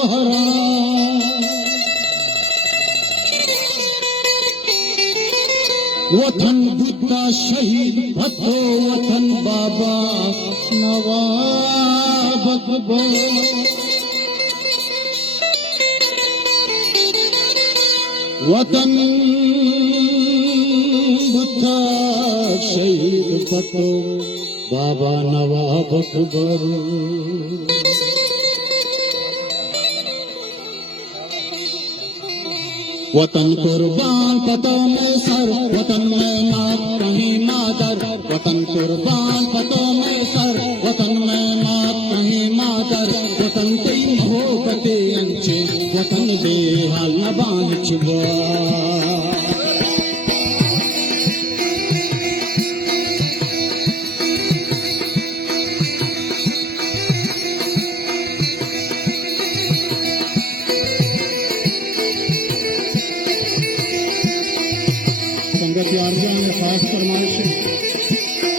पहरा वतन बुद्धा शहीद भत्तो वतन बाबा नवाब अकबर वतन बुद्धा शहीद भत्तो बाबा नवाब अकबर वतन कुर्बान पतों में सर वतन में मात कहीं मादर वतन कुर्बान पतों में सर वतन में मात कहीं मादर वतन कई मोहब्बते अंचे वतन बेहाल न बांचवा संगत यारियां में खास फरमाइश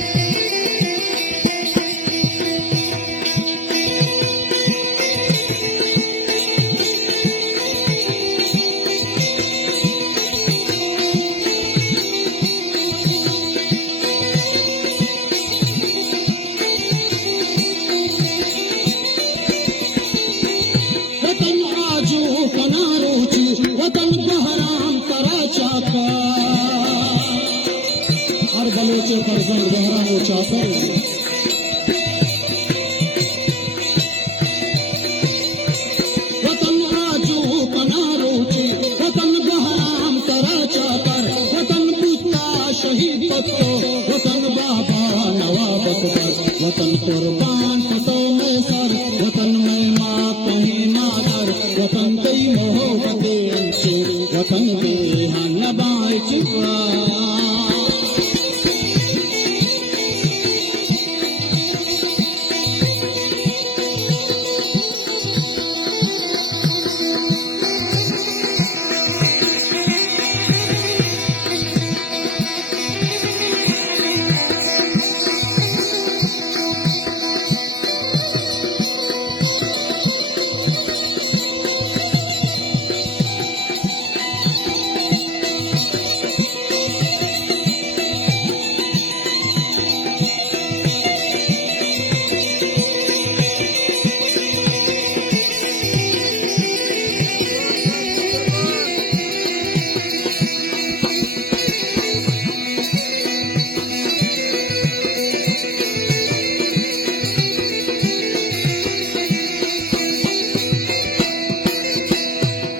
वतन आजू कनारोची वतन बहराम कराचा का हर बलोचे फर्जंद बहराम हो चाकर वतन आजू कनारोची वतन बहराम कराचा कर वतन बुद्धा शहीद भत्तो वतन बाबा नवाब अकबर वतन कुर्बान पतों में सर वतन में माँ कहीं मादर वतन कई मोहब्बते अंशे वतन बेहाल न बांचवा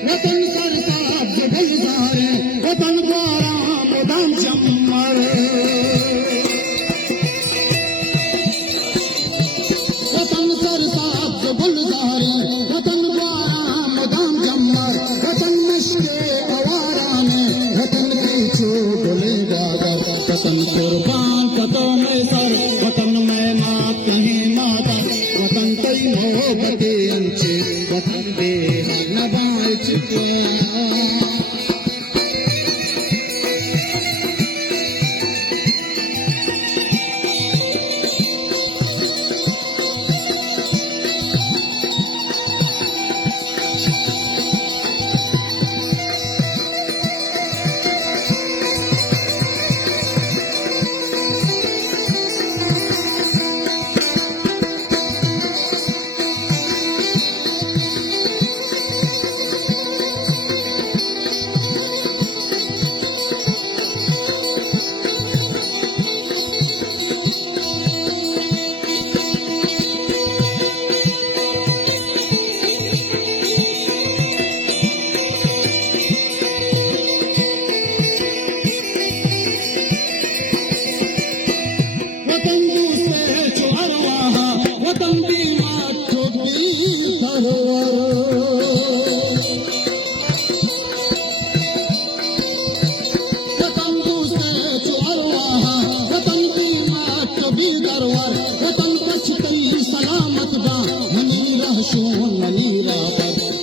वतन सरताज गुलजारे वतन द्वारा मुदाम चम्मर वतन सरताज गुलजारे वतन द्वारा मुदाम चम्मर वतन मुश्के आवारा ने वतन पीछू डोले डागर वतन कुर्बान पतों में सर वतन में मात कहीं मादर वतन कई मोहब्बते अंचे वतन बेहाल न बांचवा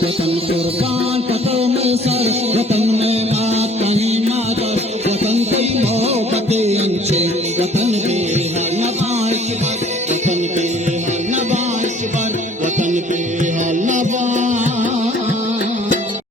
वतन कुर्बान पतों में सर वतन में मात कहीं मादर वतन कोई मोहब्बते अंशे वतन बेहाल न बांच बर वतन बेहाल न बांच बर वतन